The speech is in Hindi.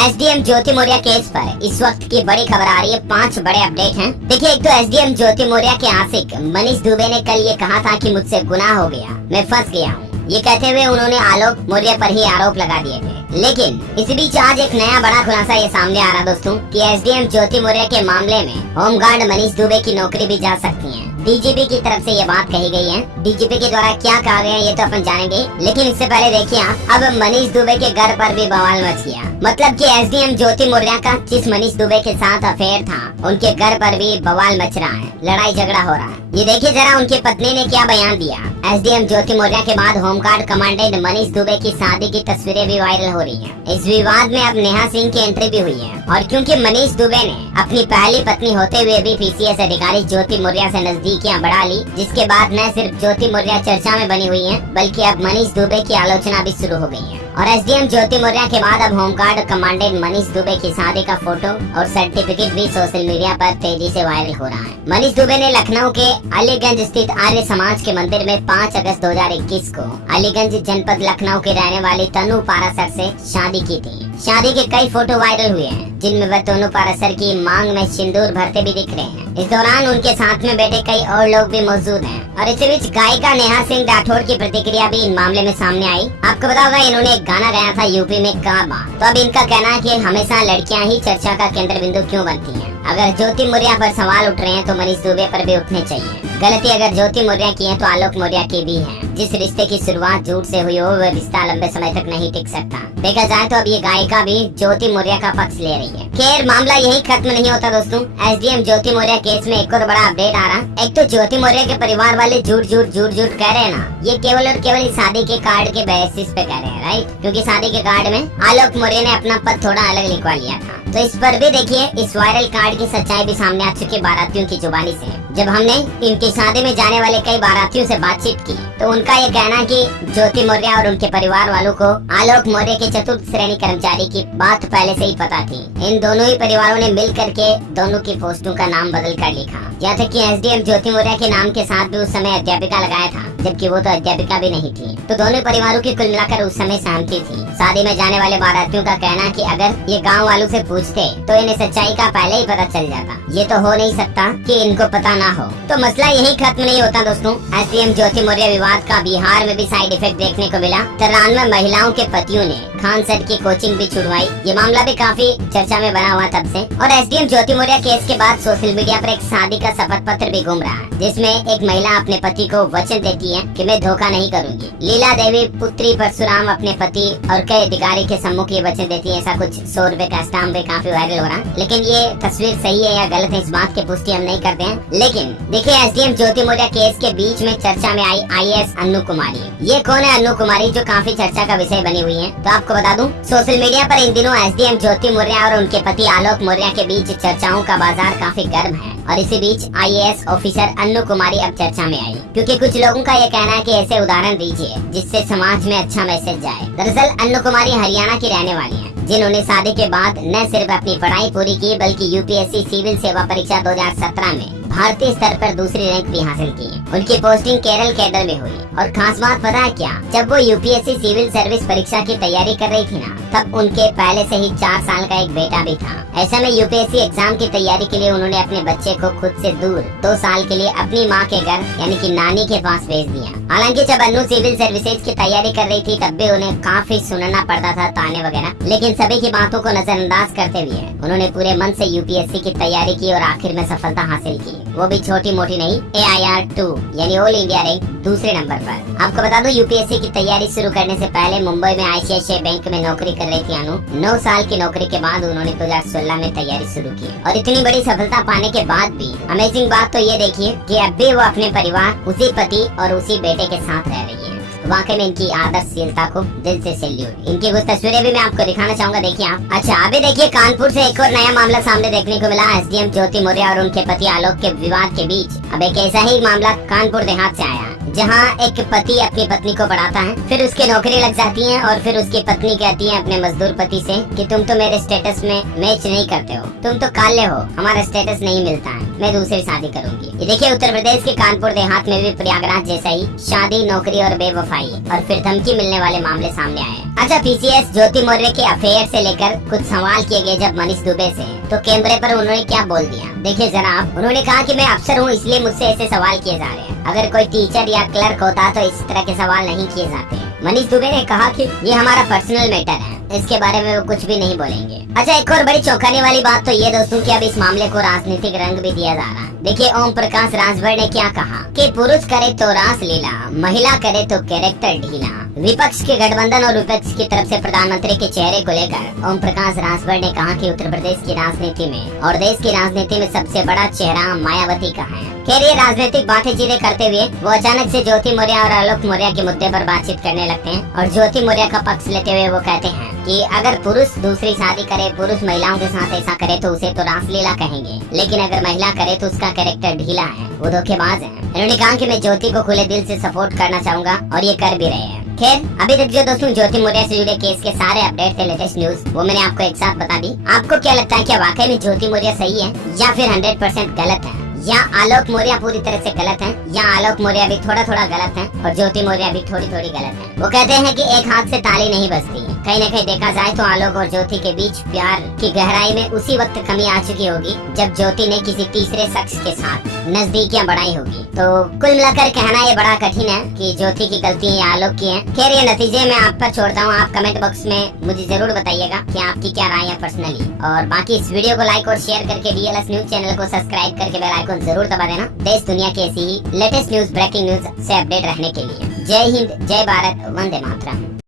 एसडीएम ज्योति मौर्य केस पर इस वक्त की बड़ी खबर आ रही है। 5 बड़े अपडेट हैं। देखिए, एक तो एसडीएम ज्योति मौर्य के आशिक मनीष दुबे ने कल ये कहा था कि मुझसे गुनाह हो गया, मैं फंस गया हूँ। ये कहते हुए उन्होंने आलोक मौर्य पर ही आरोप लगा दिए थे। लेकिन इसी बीच आज एक नया बड़ा खुलासा ये सामने आ रहा दोस्तों कि एसडीएम ज्योति मौर्य के मामले में होमगार्ड मनीष दुबे की नौकरी भी जा सकती है। डीजीपी की तरफ से ये बात कही गई है। डीजीपी के द्वारा क्या कहा गया ये तो अपन जानेंगे, लेकिन इससे पहले देखिए आप, अब मनीष दुबे के घर पर भी बवाल मच गया। मतलब कि एसडीएम ज्योति मौर्य का जिस मनीष दुबे के साथ अफेयर था, उनके घर पर भी बवाल मच रहा है, लड़ाई झगड़ा हो रहा है। ये देखिए जरा उनकी पत्नी ने क्या बयान दिया। एसडीएम ज्योति मौर्य के बाद होमगार्ड कमांडेंट मनीष दुबे की शादी की तस्वीरें भी वायरल हो रही हैं। इस विवाद में अब नेहा सिंह की एंट्री भी हुई है। और क्योंकि मनीष दुबे ने अपनी पहली पत्नी होते हुए भी पीसीएस अधिकारी ज्योति मौर्य से नजदीकियां बढ़ा ली, जिसके बाद न सिर्फ ज्योति मौर्य चर्चा में बनी हुई है, बल्कि अब मनीष दुबे की आलोचना भी शुरू हो गई है। और एसडीएम ज्योति मौर्य के बाद अब होमगार्ड कमांडेंट मनीष दुबे की शादी का फोटो और सर्टिफिकेट भी सोशल मीडिया पर तेजी से वायरल हो रहा है। मनीष दुबे ने लखनऊ के अलीगंज स्थित आर्य समाज के मंदिर में 5 अगस्त 2021 को अलीगंज जनपद लखनऊ के रहने वाली तनु पारासर से शादी की थी। शादी के कई फोटो वायरल हुए हैं, जिनमें वह तनु पारासर की मांग में सिंदूर भरते भी दिख रहे हैं। इस दौरान उनके साथ में बैठे कई और लोग भी मौजूद हैं। और इसी बीच गायिका नेहा सिंह राठौड़ की प्रतिक्रिया भी इन मामले में सामने आई। आपको पता होगा इन्होंने एक गाना गाया था यूपी में काबा। तो अब इनका कहना है कि हमेशा लड़कियां ही चर्चा का केंद्र बिंदु क्यों बनती हैं। अगर ज्योति मौर्य पर सवाल उठ रहे हैं तो मनीष दुबे पर भी उठने चाहिए। गलती अगर ज्योति मौर्य की है तो आलोक मौर्य की भी है। जिस रिश्ते की शुरुआत झूठ से हुई हो, वह रिश्ता लंबे समय तक नहीं टिक सकता। देखा जाए तो अब ये गायिका भी ज्योति मौर्य का पक्ष ले रही है। खैर, मामला यही खत्म नहीं होता दोस्तों। एसडीएम ज्योति मौर्य केस में एक और बड़ा अपडेट आ रहा। एक तो ज्योति मौर्य के परिवार वाले झूठ कह रहे हैं ना, ये केवल और केवल शादी के कार्ड के बेसिस पे कह रहे हैं, राइट? क्योंकि शादी के कार्ड में आलोक मौर्य ने अपना पद थोड़ा अलग लिखवा लिया था। तो इस पर भी देखिए, इस वायरल कार्ड की सच्चाई भी सामने आ चुकी है बारातियों की जुबानी से। जब हमने इनकी शादी में जाने वाले कई बारातियों से बातचीत की, तो उनका ये कहना कि ज्योति मौर्य और उनके परिवार वालों को आलोक मौर्य के चतुर्थ श्रेणी कर्मचारी की बात पहले से ही पता थी। इन दोनों ही परिवारों ने मिल करके दोनों की पोस्टों का नाम बदल कर लिखा। यहाँ तक कि एसडीएम ज्योति मौर्य के नाम के साथ भी उस समय अध्यापिका लगाया था, जबकि वो तो अध्यापिका भी नहीं थी। तो दोनों परिवारों की कुल मिलाकर उस समय सहमति थी। शादी में जाने वाले बारातियों का कहना कि अगर ये गाँव वालों से पूछते तो इन्हें सच्चाई का पहले ही पता चल जाता। ये तो हो नहीं सकता कि इनको पता ना हो। तो मसला यही खत्म नहीं होता दोस्तों। एसडीएम ज्योति मौर्य विवाद का बिहार में भी साइड इफेक्ट देखने को मिला। 93 महिलाओं के पतियों ने खान सर की कोचिंग भी छुड़वाई। ये मामला भी काफी चर्चा में बना हुआ तब से। और एसडीएम ज्योति मौर्य केस के बाद सोशल मीडिया पर एक शादी का शपथ पत्र भी घूम रहा है, जिसमें एक महिला अपने पति को वचन देती है कि मैं धोखा नहीं करूंगी। लीला देवी पुत्री परशुराम अपने पति और कई अधिकारी के सम्मुख ये वचन देती है। ऐसा कुछ 100 रुपए का स्टाम्प भी काफी वायरल हो रहा है। लेकिन ये तस्वीर सही है या गलत है, इस बात की पुष्टि हम नहीं करते हैं। लेकिन देखिए, एसडीएम ज्योति मौर्य केस के बीच में चर्चा में आई आईएएस अन्नू कुमारी। ये कौन है अन्नू कुमारी, जो काफी चर्चा का विषय बनी हुई है? तो आपको बता दूं, सोशल मीडिया पर इन दिनों एसडीएम ज्योति मौर्य और उनके पति आलोक मौर्य के बीच चर्चाओं का बाजार काफी गर्म है। और इसी बीच आईएएस ऑफिसर अन्नू कुमारी अब चर्चा में आई, क्योंकि कुछ लोगों का ये कहना है कि ऐसे उदाहरण दीजिए जिससे समाज में अच्छा मैसेज जाए। दरअसल अन्नू कुमारी हरियाणा की रहने वाली है, जिन्होंने शादी के बाद न सिर्फ अपनी पढ़ाई पूरी की, बल्कि यूपीएससी सिविल सेवा परीक्षा 2017 में भारतीय स्तर पर दूसरी रैंक भी हासिल की। उनकी पोस्टिंग केरल कैडर में हुई। और खास बात पता है क्या, जब वो यूपीएससी सिविल सर्विस परीक्षा की तैयारी कर रही थी ना, तब उनके पहले से ही 4 साल का एक बेटा भी था। ऐसे में यूपीएससी एग्जाम की तैयारी के लिए उन्होंने अपने बच्चे को खुद से दूर 2 साल के लिए अपनी माँ के घर यानी कि नानी के पास भेज दिया। हालांकि जब अन्नू सिविल सर्विसेज की तैयारी कर रही थी, तब भी उन्हें काफी सुनना पड़ता था, ताने वगैरह। लेकिन सभी की बातों को नजरअंदाज करते हुए उन्होंने पूरे मन से यूपीएससी की तैयारी की और आखिर में सफलता हासिल की। वो भी छोटी मोटी नहीं, AIR 2 यानी ऑल इंडिया रैंक दूसरे नंबर पर। आपको बता दो, यूपीएससी की तैयारी शुरू करने से पहले मुंबई में आईसीआईसीआई बैंक में नौकरी कर रही थी अनु। 9 साल की नौकरी के बाद उन्होंने 2016 में तैयारी शुरू की। और इतनी बड़ी सफलता पाने के बाद भी अमेजिंग बात तो ये देखिए कि अब भी वो अपने परिवार, उसी पति और उसी बेटे के साथ रह रही है। वाकई में इनकी आदर्शशीलता को दिल से सैल्यूट। इनकी कुछ तस्वीरें भी मैं आपको दिखाना चाहूंगा, देखिए आप। अच्छा, अभी देखिए कानपुर से एक और नया मामला सामने देखने को मिला। एसडीएम ज्योति मौर्य और उनके पति आलोक के विवाद के बीच अब एक ऐसा ही मामला कानपुर देहात से आया, जहां एक पति अपनी पत्नी को पढ़ाता है, फिर उसकी नौकरी लग जाती है और फिर उसकी पत्नी कहती है अपने मजदूर पति से कि तुम तो मेरे स्टेटस में मैच नहीं करते हो, तुम तो काले हो, हमारा स्टेटस नहीं मिलता है, मैं दूसरी शादी करूंगी। ये देखिए, उत्तर प्रदेश के कानपुर देहात में भी प्रयागराज जैसा ही शादी, नौकरी और बेवफाई और फिर धमकी मिलने वाले मामले सामने आए। अच्छा, पीसीएस ज्योति मौर्य के अफेयर से लेकर कुछ सवाल किए गए जब मनीष दुबे से, तो कैमरे पर उन्होंने क्या बोल दिया देखिए जनाब। उन्होंने कहा कि मैं अफसर हूँ इसलिए मुझसे ऐसे सवाल किए जा रहे हैं। अगर कोई टीचर या क्लर्क होता तो इस तरह के सवाल नहीं किए जाते। मनीष दुबे ने कहा कि ये हमारा पर्सनल मैटर है, इसके बारे में वो कुछ भी नहीं बोलेंगे। अच्छा, एक और बड़ी चौंकाने वाली बात तो ये दोस्तों कि अब इस मामले को राजनीतिक रंग भी दिया जा रहा है। देखिए ओम प्रकाश राजभर ने क्या कहा कि पुरुष करे तो रास लीला, महिला करे तो कैरेक्टर ढीला। विपक्ष के गठबंधन और विपक्ष की तरफ से प्रधानमंत्री के चेहरे को लेकर ओम प्रकाश राजभर ने कहा कि उत्तर प्रदेश की राजनीति में और देश की राजनीति में सबसे बड़ा चेहरा मायावती का है। खैर, ये राजनीतिक बातें चीजें करते हुए वो अचानक से ज्योति मौर्य और आलोक मौर्य के मुद्दे पर बातचीत करने लगते हैं और ज्योति मौर्य का पक्ष लेते हुए वो कहते हैं कि अगर पुरुष दूसरी शादी करे, पुरुष महिलाओं के साथ ऐसा करे तो उसे तो रासलीला कहेंगे, लेकिन अगर महिला करे तो उसका कैरेक्टर ढीला है, वो धोखेबाज है। इन्होंने कहा कि मैं ज्योति को खुले दिल से सपोर्ट करना चाहूंगा और ये कर भी रहे हैं। खैर, अभी तक जो दोस्तों ज्योति मौर्य से जुड़े केस के सारे अपडेट थे, लेटेस्ट न्यूज, वो मैंने आपको एक साथ बता दी। आपको क्या लगता है, क्या वाकई में ज्योति मौर्य सही है या फिर 100% गलत है, या आलोक मौर्य पूरी तरह से गलत है, या आलोक मौर्य भी थोड़ा थोड़ा गलत है और ज्योति मौर्य भी थोड़ी थोड़ी गलत है। वो कहते हैं कि एक हाथ से ताली नहीं बजती। कहीं न कहीं देखा जाए तो आलोक और ज्योति के बीच प्यार की गहराई में उसी वक्त कमी आ चुकी होगी जब ज्योति ने किसी तीसरे शख्स के साथ नजदीकियां बढ़ाई होगी। तो कुल मिलाकर कहना ये बड़ा कठिन है कि ज्योति की गलती या आलोक की है। खैर, ये नतीजे मैं आप पर छोड़ता हूँ। आप कमेंट बॉक्स में मुझे जरूर बताइएगा कि आपकी क्या राय है पर्सनली, और बाकी इस वीडियो को लाइक और शेयर करके DLS न्यूज चैनल को सब्सक्राइब करके बेल आइकन जरूर दबा देना देश दुनिया की ऐसी ही लेटेस्ट न्यूज, ब्रेकिंग न्यूज से अपडेट रहने के लिए। जय हिंद, जय भारत, वंदे मातरम।